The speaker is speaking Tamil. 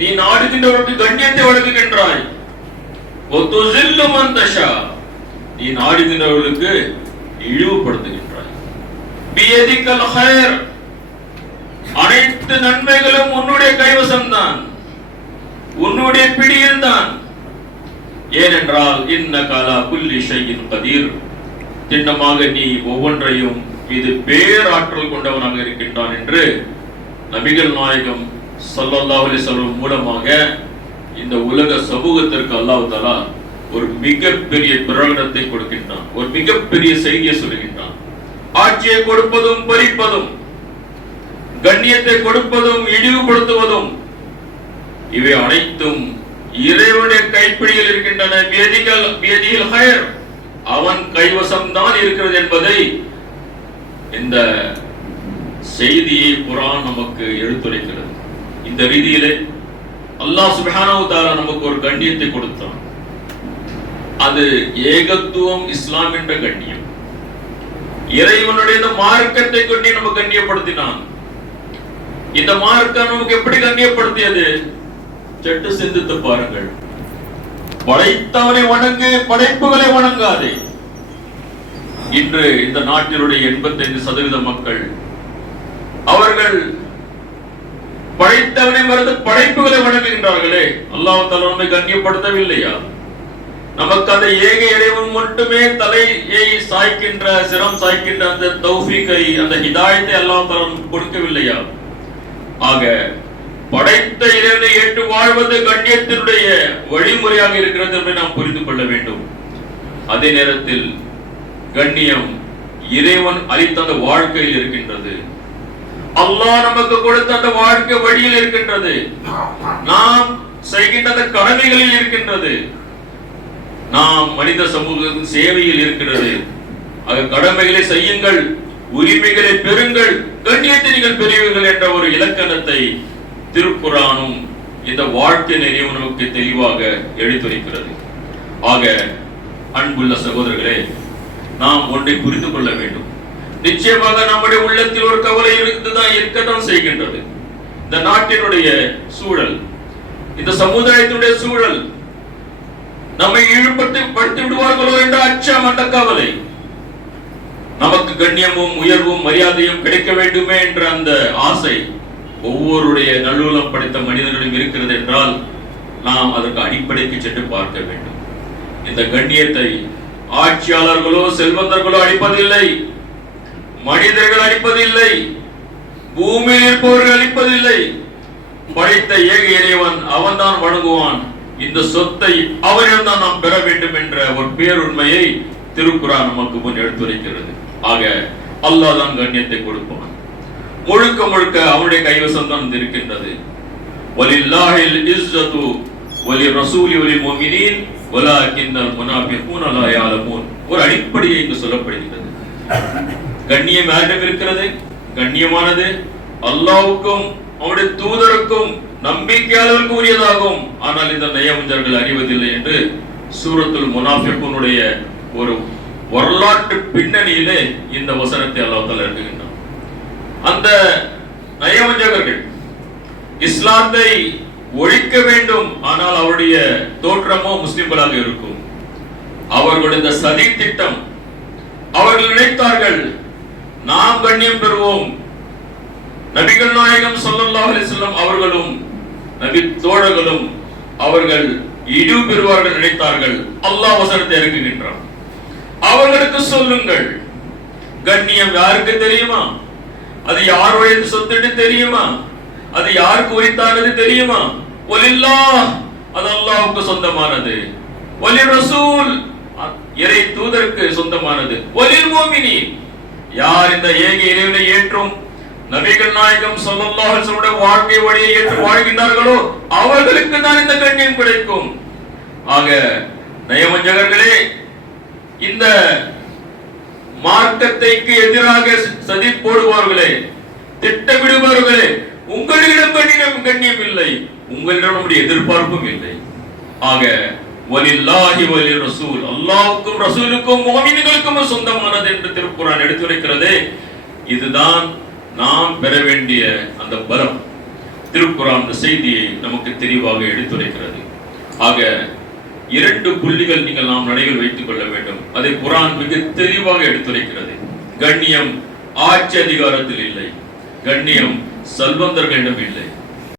நீ நாடுகின்றவர்களுக்கு கண்ணியத்தை வழங்குகின்றாய். ஒத்துசில்லு அந்தஷா நீ நாடுகின்றவர்களுக்கு இழிவுபடுத்துகின்றாய். பியதிக்கல் ஹைர். அனைத்து நன்மைகளும் உன்னுடைய கைவசம்தான். உன்னுடைய பிடியில் தான் ஏனென்றால் இன்ன காலா புல்லி ஷையின் கதீர். திண்ணமாக நீ ஒவ்வொன்றையும் இது பேராற்றல் கொண்டவனாக இருக்கின்றான் என்று நபிகள் நாயகம் சல்லல்லாஹ் அலைஹி மூலமாக இந்த உலக சமூகத்திற்கு அல்லாஹ் தாலா ஒரு மிகப்பெரிய பிரகடனத்தை கொடுக்கின்றான். ஒரு மிகப்பெரிய செய்தியை சொல்கின்றான் ஆட்சியை கொடுப்பதும் பறிப்பதும் கண்ணியத்தை கொடுப்பதும் இழிவுபடுத்துவதும் இவை அனைத்தும் இறைவனுடைய கைப்பிடியில் இருக்கின்றன. வேதிகள் வேதியில் ஹயர். அவன் கைவசம் தான் இருக்கிறது என்பதை இந்த செய்தியை குரான் நமக்கு எடுத்துரைக்கிறது. இந்த ரீதியிலே அல்லாஹ் சுப்ஹானஹு தஆலா நமக்கு ஒரு கண்ணியத்தை கொடுத்தான். அது ஏகத்துவம் இஸ்லாம் என்ற கண்ணியம். இறைவனுடைய இந்த மார்க்கத்தை கொண்டே நம்ம கண்ணியப்படுத்தினான். இந்த மார்க்கம் நமக்கு எப்படி கண்ணியப்படுத்தியது? சற்று சிந்தித்து பாருங்கள். படைத்தவனை வணங்கு படைப்புகளை வணங்காதே. இன்று இந்த நாட்டினுடைய எண்பத்தைந்து சதவீத மக்கள் அவர்கள் படைத்தவனை மறந்து படைப்புகளை வணங்குகின்றார்களே. அல்லாஹ் தலைமை கண்ணியப்படுத்தவில்லையா? நமக்கு அந்த ஏக இறைவன் மட்டுமே தலையை சாய்க்கின்ற சிரம் சாய்க்கின்ற அந்த தௌஃபிகை அந்த ஹிதாயத்தை அல்லாஹ் தலம் கொடுக்கவில்லையா? ஆக படைத்த இறைவனை ஏற்று வாழ்வது கண்ணியத்தினுடைய வழிமுறையாக இருக்கிறது என்பதை நாம் புரிந்து கொள்ள வேண்டும். அதே நேரத்தில் கண்ணியம் இறைவன் அளித்த அந்த வாழ்க்கையில் இருக்கின்றது. அல்லாஹ் நமக்கு கொடுத்த அந்த வாழ்க்கை வழியில் இருக்கின்றது. நாம் செய்கின்ற அந்த கடமைகளில் இருக்கின்றது. நாம் மனித சமூகத்தின் சேவையில் இருக்கிறது. அது கடமைகளை செய்யுங்கள் உரிமைகளை பெறுங்கள் கண்ணியத்தை நீங்கள் பெறுவீர்கள் என்ற ஒரு இலக்கணத்தை திருக்குறானும் இந்த வாழ்க்கை நெறியும் நமக்கு தெளிவாக எடுத்துரைக்கிறது. ஆக அன்புள்ள சகோதரர்களே நாம் ஒன்றை புரிந்து கொள்ள வேண்டும். நிச்சயமாக நம்முடைய உள்ளத்தில் ஒரு கவலை இருந்துதான் இருக்கத்தான் செய்கின்றது. இந்த நாட்டினுடைய சூழல் இந்த சமுதாயத்தினுடைய சூழல் நம்மை இழுபட்டு படுத்து விடுவார்களோ என்ற அச்சம் அந்த கவலை. நமக்கு கண்ணியமும் உயர்வும் மரியாதையும் கிடைக்க வேண்டுமே என்ற அந்த ஆசை ஒவ்வொருடைய நல்லூலம் படைத்த மனிதர்களும் இருக்கிறது என்றால் நாம் அதற்கு அடிப்படைக்கு சென்று பார்க்க வேண்டும். இந்த கண்ணியத்தை ஆட்சியாளர்களோ செல்வந்தர்களோ அளிப்பதில்லை. மனிதர்கள் அழிப்பதில்லை பூமியில் இருப்பவர்கள் அழிப்பதில்லை. படைத்த ஏக இறைவன் அவன்தான் வழங்குவான் இந்த சொத்தை அவனிடம் நாம் பெற வேண்டும் என்ற ஒரு பேருண்மையை திருக்குறான் நமக்கு முன் எடுத்துரைக்கிறது. ஆக அல்லாஹ் தான் கண்ணியத்தை கொடுப்பான். முழுக்க முழுக்க அவனுடைய கைவசம் தான் இருக்கின்றது. வலில்லாஹில் இஸ்ஸது வலி ரசூலி வலி முஃமினீன் வலாக்கின்னல் முனாஃபிகூன லா யஅலமூன் ஒரு அடிப்படையை இங்கு சொல்லப்படுகிறது. கண்ணியம் யாரிடம் இருக்கிறது கண்ணியமானது அல்லாவுக்கும் அவருடைய தூதருக்கும் நம்பிக்கையாளருக்கு உரியதாகும் ஆனால் இந்த நயவஞ்சர்கள் அறிவதில்லை என்று சூரத்துல் முனாஃபிக்குனுடைய ஒரு வரலாற்று பின்னணியிலே இந்த வசனத்தை அல்லாஹ் தஆலா இருக்குகின்றான் அந்த நயவஞ்சகர்கள் இஸ்லாத்தை ஒழிக்க வேண்டும். ஆனால் அவருடைய தோற்றமோ முஸ்லிம்களாக இருக்கும். அவர்களுடைய இந்த சதி திட்டம் அவர்கள் நினைத்தார்கள் நாம் கண்ணியம் பெறுவோம். நபிகள் நாயகம் ஸல்லல்லாஹு அவர்களும் நபி தோழர்களும் அவர்கள் இழிவு பெறுவார்கள் நினைத்தார்கள். அல்லாஹ் வசனத்தை இறக்குகின்றான். அவர்களுக்கு சொல்லுங்கள். கண்ணியம் யாருக்கு தெரியுமா? அது யாருடைய சொத்துட்டு தெரியுமா? அது யாருக்கு உரித்தானது தெரியுமா? ஒலில்லா அது அல்லாவுக்கு சொந்தமானது. ஒலி ரசூல் இறை தூதருக்கு சொந்தமானது. ஒலில் மோமினி யார் இந்த ஏக இறைவனை ஏற்றும்? நபிகள் நாயகம் ஸல்லல்லாஹு வாழ்க்கை வழியை ஏற்று வாழ்கின்றார்களோ அவர்களுக்கு தான் இந்த கண்ணியம் கிடைக்கும். ஆக நயவஞ்சகர்களே இந்த மார்க்கத்தைக்கு எதிராக சதி போடுவார்களே திட்டமிடுவார்களே உங்களிடம் கண்ணியம் கண்ணியம் இல்லை. உங்களிடம் நம்முடைய எதிர்பார்ப்பும் இல்லை. ஆக வலில்லாஹி வலி ரசூல் அல்லாவுக்கும் ரசூலுக்கும் மோமின்களுக்கும் சொந்தமானது என்று திருக்குறான் எடுத்துரைக்கிறது. இதுதான் நாம் பெற வேண்டிய அந்த பலம். திருக்குறான் அந்த செய்தியை நமக்கு தெளிவாக எடுத்துரைக்கிறது. ஆக இரண்டு புள்ளிகள் நீங்கள் நாம் நடையில் வைத்துக் கொள்ள வேண்டும். அதை குரான் மிக தெளிவாக எடுத்துரைக்கிறது. கண்ணியம் ஆட்சி அதிகாரத்தில் இல்லை. கண்ணியம் செல்வந்தர்களிடம் இல்லை.